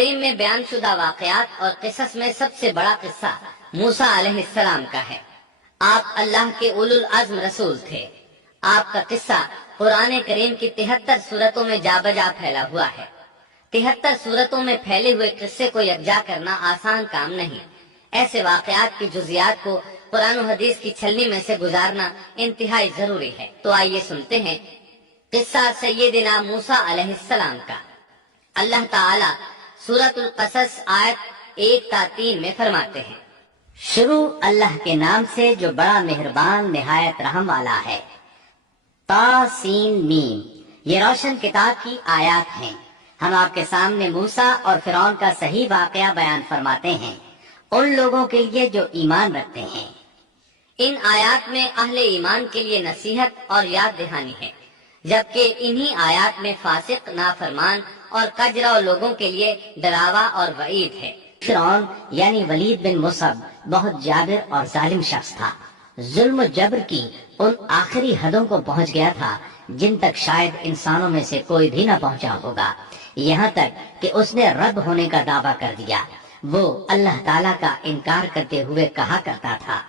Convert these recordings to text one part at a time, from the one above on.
کریم میں بیان شدہ واقعات اور قصص میں سب سے بڑا قصہ موسیٰ علیہ السلام کا ہے۔ آپ اللہ کے اولو العزم رسول تھے۔ آپ کا قصہ قرآن کریم کی 73 سورتوں میں جا بجا پھیلا ہوا ہے۔ 73 سورتوں میں پھیلے ہوئے قصے کو یکجا کرنا آسان کام نہیں۔ ایسے واقعات کی جزیات کو قرآن و حدیث کی چھلنی میں سے گزارنا انتہائی ضروری ہے۔ تو آئیے سنتے ہیں قصہ سیدنا موسیٰ علیہ السلام کا۔ اللہ تعالی سورۃ القصص آیت 1 تا 3 میں فرماتے ہیں، شروع اللہ کے نام سے جو بڑا مہربان نہایت رحم والا ہے۔ تا سین میم، یہ روشن کتاب کی آیات ہیں۔ ہم آپ کے سامنے موسیٰ اور فرعون کا صحیح واقعہ بیان فرماتے ہیں ان لوگوں کے لیے جو ایمان رکھتے ہیں۔ ان آیات میں اہل ایمان کے لیے نصیحت اور یاد دہانی ہے، جبکہ انہی آیات میں فاسق، نافرمان اور کجرا لوگوں کے لیے ڈراوا اور وعید ہے۔ فرعون یعنی ولید بن مصعب بہت جابر اور ظالم شخص تھا۔ ظلم و جبر کی ان آخری حدوں کو پہنچ گیا تھا جن تک شاید انسانوں میں سے کوئی بھی نہ پہنچا ہوگا، یہاں تک کہ اس نے رب ہونے کا دعویٰ کر دیا۔ وہ اللہ تعالیٰ کا انکار کرتے ہوئے کہا کرتا تھا۔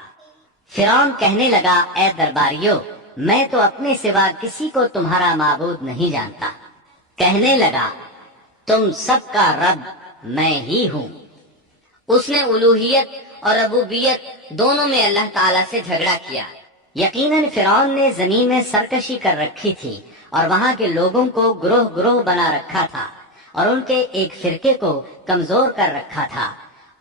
فرعون کہنے لگا، اے درباریوں، میں تو اپنے سوا کسی کو تمہارا معبود نہیں جانتا۔ کہنے لگا، تم سب کا رب میں ہی ہوں۔ اس نے الوہیت اور ربوبیت دونوں میں اللہ تعالیٰ سے جھگڑا کیا۔ یقیناً فرعون نے زمین میں سرکشی کر رکھی تھی اور وہاں کے لوگوں کو گروہ گروہ بنا رکھا تھا اور ان کے ایک فرقے کو کمزور کر رکھا تھا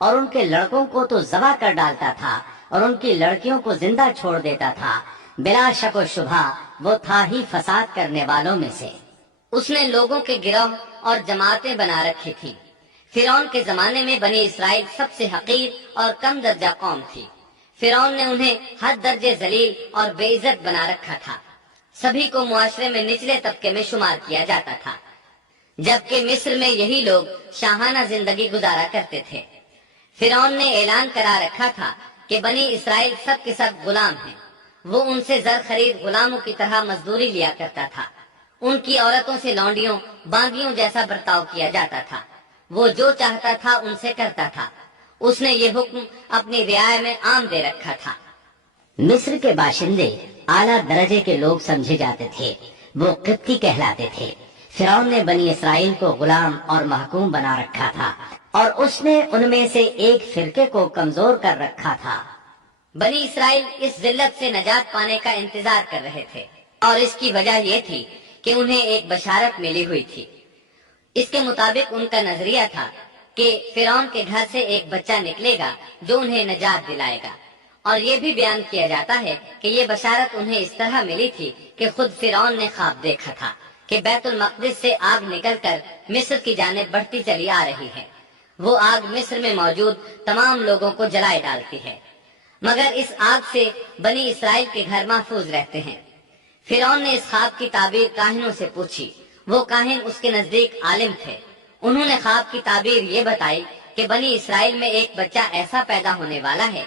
اور ان کے لڑکوں کو تو ذبح کر ڈالتا تھا اور ان کی لڑکیوں کو زندہ چھوڑ دیتا تھا۔ بلا شک و شبہ وہ تھا ہی فساد کرنے والوں میں سے۔ اس نے لوگوں کے گروہ اور جماعتیں بنا رکھی تھی۔ فرعون کے زمانے میں بنی اسرائیل سب سے حقیر اور کم درجہ قوم تھی۔ فرعون نے انہیں حد درجے ذلیل اور بے عزت بنا رکھا تھا۔ سبھی کو معاشرے میں نچلے طبقے میں شمار کیا جاتا تھا، جبکہ مصر میں یہی لوگ شاہانہ زندگی گزارا کرتے تھے۔ فرعون نے اعلان کرا رکھا تھا کہ بنی اسرائیل سب کے سب غلام ہیں۔ وہ ان سے زر خرید غلاموں کی طرح مزدوری لیا کرتا تھا۔ ان کی عورتوں سے لونڈیوں، باندیوں جیسا برتاؤ کیا جاتا تھا۔ وہ جو چاہتا تھا ان سے کرتا تھا۔ اس نے یہ حکم اپنی رعایا میں عام دے رکھا تھا۔ مصر کے باشندے اعلیٰ درجے کے لوگ سمجھے جاتے تھے، وہ قبطی کہلاتے تھے۔ فرعون نے بنی اسرائیل کو غلام اور محکوم بنا رکھا تھا اور اس نے ان میں سے ایک فرقے کو کمزور کر رکھا تھا۔ بنی اسرائیل اس ذلت سے نجات پانے کا انتظار کر رہے تھے اور اس کی وجہ یہ تھی کہ انہیں ایک بشارت ملی ہوئی تھی۔ اس کے مطابق ان کا نظریہ تھا کہ فرعون کے گھر سے ایک بچہ نکلے گا جو انہیں نجات دلائے گا، اور یہ بھی بیان کیا جاتا ہے کہ یہ بشارت انہیں اس طرح ملی تھی کہ خود فرعون نے خواب دیکھا تھا کہ بیت المقدس سے آگ نکل کر مصر کی جانب بڑھتی چلی آ رہی ہے۔ وہ آگ مصر میں موجود تمام لوگوں کو جلائے ڈالتی ہے، مگر اس آگ سے بنی اسرائیل کے گھر محفوظ رہتے ہیں۔ فرعون نے اس خواب کی تعبیر کاہنوں سے پوچھی۔ وہ کاہن اس کے نزدیک عالم تھے۔ انہوں نے خواب کی تعبیر یہ بتائی کہ بنی اسرائیل میں ایک بچہ ایسا پیدا ہونے والا ہے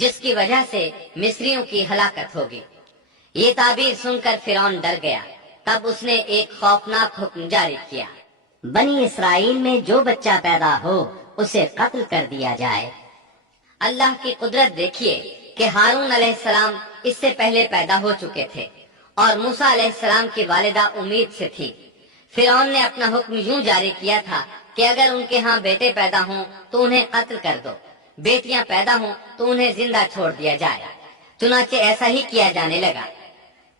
جس کی وجہ سے مصریوں کی ہلاکت ہوگی۔ یہ تعبیر سن کر فرعون ڈر گیا۔ تب اس نے ایک خوفناک حکم جاری کیا، بنی اسرائیل میں جو بچہ پیدا ہو اسے قتل کر دیا جائے۔ اللہ کی قدرت دیکھیے کہ ہارون علیہ السلام اس سے پہلے پیدا ہو چکے تھے اور موسیٰ علیہ السلام کی والدہ امید سے تھی۔ فرعون نے اپنا حکم یوں جاری کیا تھا کہ اگر ان کے ہاں بیٹے پیدا ہوں تو انہیں قتل کر دو، بیٹیاں پیدا ہوں تو انہیں زندہ چھوڑ دیا جائے۔ چنانچہ ایسا ہی کیا جانے لگا۔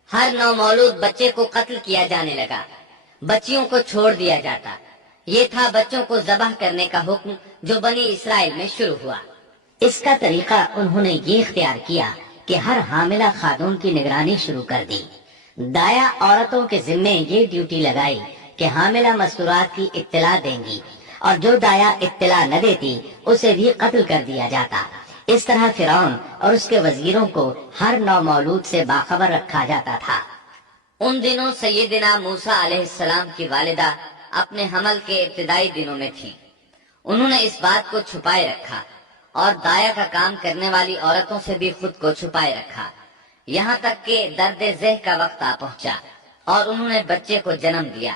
ہر نومولود بچے کو قتل کیا جانے لگا، بچیوں کو چھوڑ دیا جاتا۔ یہ تھا بچوں کو ذبح کرنے کا حکم جو بنی اسرائیل میں شروع ہوا۔ اس کا طریقہ انہوں نے یہ اختیار کیا کہ ہر حاملہ خاتون کی نگرانی شروع کر دی۔ دایا عورتوں کے ذمے یہ ڈیوٹی لگائی کہ حاملہ مستورات کی اطلاع دیں گی، اور جو دایا اطلاع نہ دیتی اسے بھی قتل کر دیا جاتا۔ اس طرح فرعون اور اس کے وزیروں کو ہر نومولود سے باخبر رکھا جاتا تھا۔ ان دنوں سیدنا موسیٰ علیہ السلام کی والدہ اپنے حمل کے ابتدائی دنوں میں تھی۔ انہوں نے اس بات کو چھپائے رکھا اور دایا کا کام کرنے والی عورتوں سے بھی خود کو چھپائے رکھا، یہاں تک کہ درد ذہ کا وقت آ پہنچا اور انہوں نے بچے کو جنم دیا۔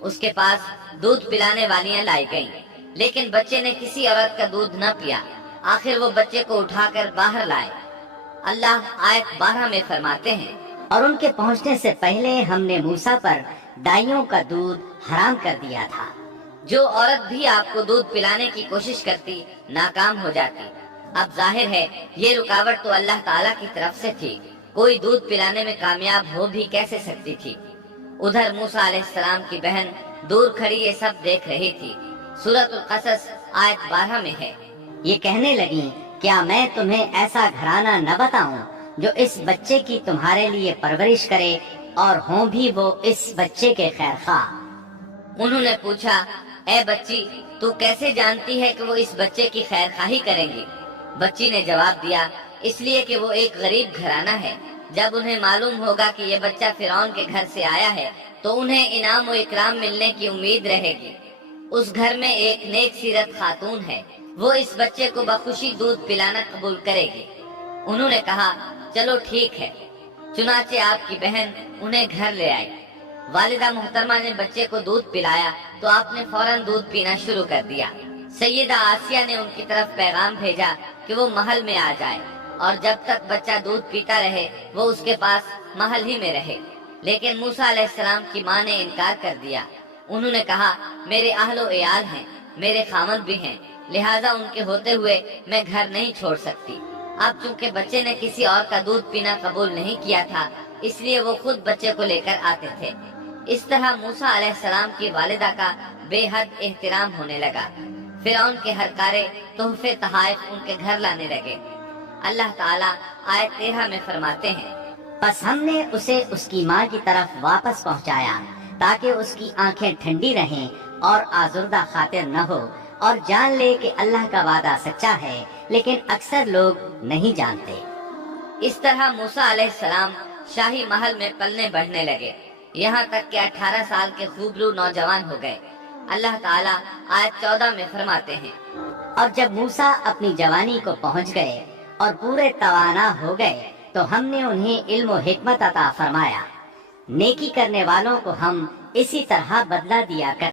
اس کے پاس دودھ پلانے والیاں لائی گئیں، لیکن بچے نے کسی عورت کا دودھ نہ پیا۔ آخر وہ بچے کو اٹھا کر باہر لائے۔ اللہ آیت 12 میں فرماتے ہیں، اور ان کے پہنچنے سے پہلے ہم نے موسیٰ پر دائیوں کا دودھ حرام کر دیا تھا۔ جو عورت بھی آپ کو دودھ پلانے کی کوشش کرتی ناکام ہو جاتی۔ اب ظاہر ہے یہ رکاوٹ تو اللہ تعالیٰ کی طرف سے تھی، کوئی دودھ پلانے میں کامیاب ہو بھی کیسے سکتی تھی۔ ادھر موسیٰ علیہ السلام کی بہن دور کھڑی یہ سب دیکھ رہی تھی۔ سورۃ القصص آیت 12 میں ہے، یہ کہنے لگیں، کیا میں تمہیں ایسا گھرانہ نہ بتاؤں جو اس بچے کی تمہارے لیے پرورش کرے اور ہوں بھی وہ اس بچے کے خیر خواہ۔ انہوں نے پوچھا، اے بچی، تو کیسے جانتی ہے کہ وہ اس بچے کی خیر خواہی کریں گی؟ بچی نے جواب دیا، اس لیے کہ وہ ایک غریب گھرانہ ہے۔ جب انہیں معلوم ہوگا کہ یہ بچہ فرعون کے گھر سے آیا ہے تو انہیں انعام و اکرام ملنے کی امید رہے گی۔ اس گھر میں ایک نیک سیرت خاتون ہے، وہ اس بچے کو بخوشی دودھ پلانا قبول کرے گی۔ انہوں نے کہا، چلو ٹھیک ہے۔ چنانچہ آپ کی بہن انہیں گھر لے آئی۔ والدہ محترمہ نے بچے کو دودھ پلایا تو آپ نے فوراً دودھ پینا شروع کر دیا۔ سیدہ آسیہ نے ان کی طرف پیغام بھیجا کہ وہ محل میں آ جائے اور جب تک بچہ دودھ پیتا رہے وہ اس کے پاس محل ہی میں رہے، لیکن موسیٰ علیہ السلام کی ماں نے انکار کر دیا۔ انہوں نے کہا، میرے اہل و عیال ہیں، میرے خامند بھی ہیں، لہٰذا ان کے ہوتے ہوئے میں گھر نہیں چھوڑ سکتی۔ اب چونکہ بچے نے کسی اور کا دودھ پینا قبول نہیں کیا تھا، اس لیے وہ خود بچے کو لے کر آتے تھے۔ اس طرح موسیٰ علیہ السلام کی والدہ کا بے حد احترام ہونے لگا۔ فرعون کے ہر کارے تحفے تحائف ان کے گھر لانے لگے۔ اللہ تعالیٰ آیت 13 میں فرماتے ہیں، پس ہم نے اسے اس کی ماں کی طرف واپس پہنچایا تاکہ اس کی آنکھیں ٹھنڈی رہیں اور آزردہ خاطر نہ ہو، اور جان لے کہ اللہ کا وعدہ سچا ہے، لیکن اکثر لوگ نہیں جانتے۔ اس طرح موسیٰ علیہ السلام شاہی محل میں پلنے بڑھنے لگے، یہاں تک کہ 18 سال کے خوبرو نوجوان ہو گئے۔ اللہ تعالیٰ آیت 14 میں فرماتے ہیں، اور جب موسیٰ اپنی جوانی کو پہنچ گئے اور پورے توانا ہو گئے تو ہم نے انہیں علم و حکمت عطا فرمایا۔ نیکی کرنے والوں کو ہم اسی طرح بدلہ دیا کرتے